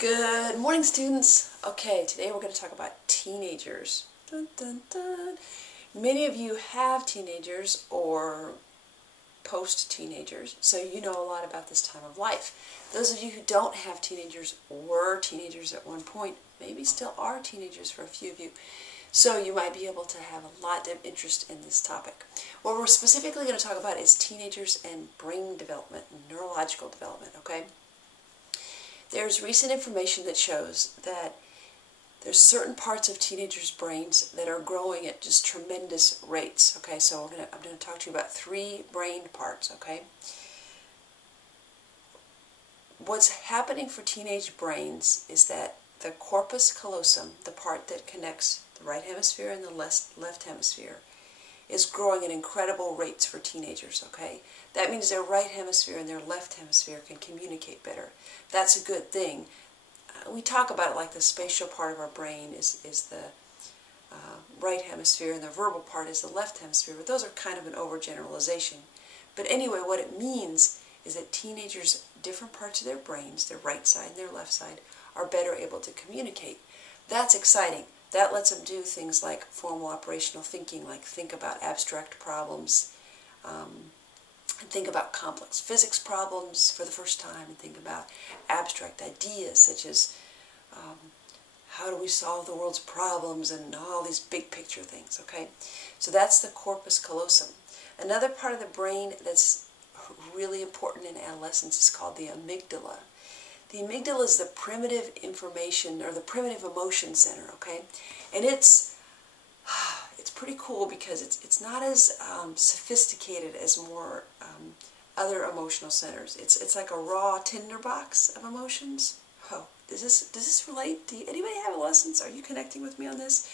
Good morning, students. Okay, today we're going to talk about teenagers. Dun, dun, dun. Many of you have teenagers or post-teenagers, so you know a lot about this time of life. Those of you who don't have teenagers were teenagers at one point, maybe still are teenagers for a few of you, so you might be able to have a lot of interest in this topic. What we're specifically going to talk about is teenagers and brain development, neurological development, okay? There's recent information that shows that there's certain parts of teenagers' brains that are growing at just tremendous rates. Okay, so I'm going to talk to you about 3 brain parts, okay? What's happening for teenage brains is that the corpus callosum, the part that connects the right hemisphere and the left hemisphere, is growing at incredible rates for teenagers, okay? That means their right hemisphere and their left hemisphere can communicate better. That's a good thing. We talk about it like the spatial part of our brain is the right hemisphere and the verbal part is the left hemisphere, but those are kind of an overgeneralization. But anyway, what it means is that teenagers, different parts of their brains, their right side and their left side, are better able to communicate. That's exciting. That lets them do things like formal operational thinking, like think about abstract problems, and think about complex physics problems for the first time, and think about abstract ideas such as how do we solve the world's problems and all these big picture things, okay? So that's the corpus callosum. Another part of the brain that's really important in adolescence is called the amygdala. The amygdala is the primitive information or the primitive emotion center, okay? And it's pretty cool because it's not as sophisticated as more other emotional centers. It's like a raw tinderbox of emotions. Oh, does this relate? Do anybody have adolescents? Are you connecting with me on this?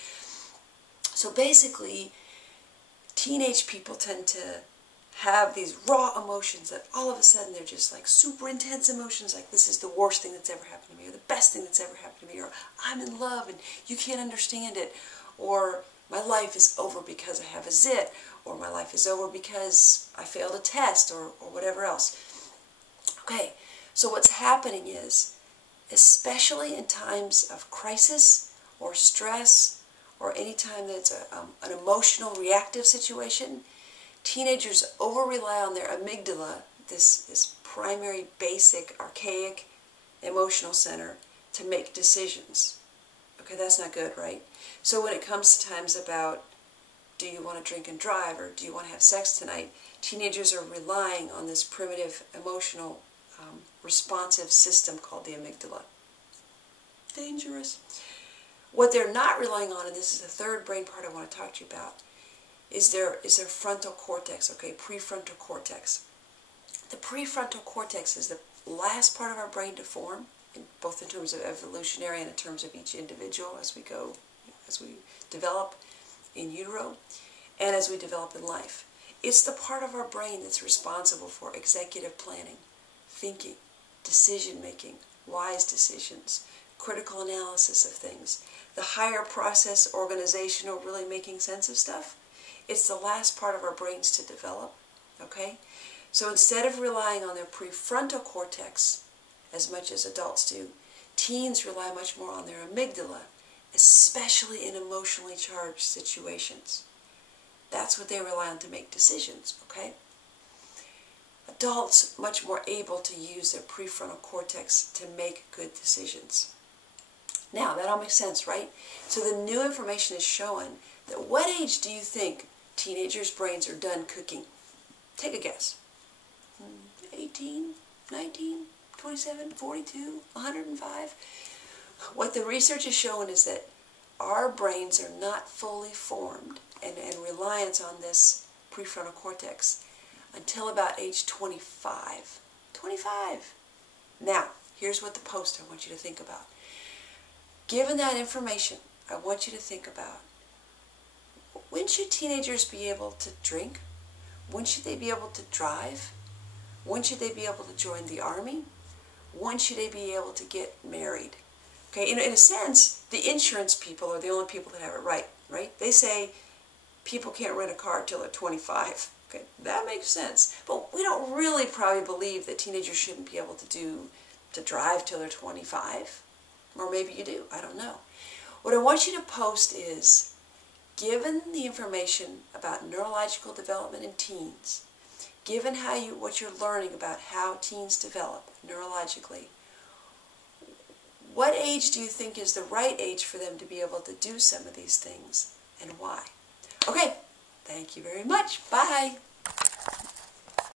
So basically, teenage people tend to have these raw emotions that all of a sudden they're just like super intense emotions, like this is the worst thing that's ever happened to me, or the best thing that's ever happened to me, or I'm in love and you can't understand it, or my life is over because I have a zit, or my life is over because I failed a test, or whatever else. Okay, so what's happening is, especially in times of crisis or stress, or any time that it's an emotional reactive situation, teenagers over-rely on their amygdala, this primary, basic, archaic emotional center, to make decisions. Okay, that's not good, right? So when it comes to times about, do you want to drink and drive, or do you want to have sex tonight, teenagers are relying on this primitive, emotional, responsive system called the amygdala. Dangerous. What they're not relying on, and this is the third brain part I want to talk to you about, is their frontal cortex, okay, prefrontal cortex. The prefrontal cortex is the last part of our brain to form, both in terms of evolutionary and in terms of each individual as we develop in utero and as we develop in life. It's the part of our brain that's responsible for executive planning, thinking, decision-making, wise decisions, critical analysis of things, the higher process, organizational, really making sense of stuff. It's the last part of our brains to develop, okay? So instead of relying on their prefrontal cortex as much as adults do, teens rely much more on their amygdala, especially in emotionally charged situations. That's what they rely on to make decisions, okay? Adults much more able to use their prefrontal cortex to make good decisions. Now, that all makes sense, right? So the new information is showing that what age do you think teenagers' brains are done cooking? Take a guess. 18, 19, 27, 42, 105? What the research is showing is that our brains are not fully formed and reliance on this prefrontal cortex until about age 25. 25! Now, here's what the poster I want you to think about. Given that information, I want you to think about, when should teenagers be able to drink? When should they be able to drive? When should they be able to join the army? When should they be able to get married? Okay, in a sense, the insurance people are the only people that have it right? They say people can't rent a car till they're 25. Okay, that makes sense. But we don't really probably believe that teenagers shouldn't be able to drive till they're 25. Or maybe you do. I don't know. What I want you to post is, given the information about neurological development in teens, given what you're learning about how teens develop neurologically, what age do you think is the right age for them to be able to do some of these things, and why? Okay, thank you very much. Bye.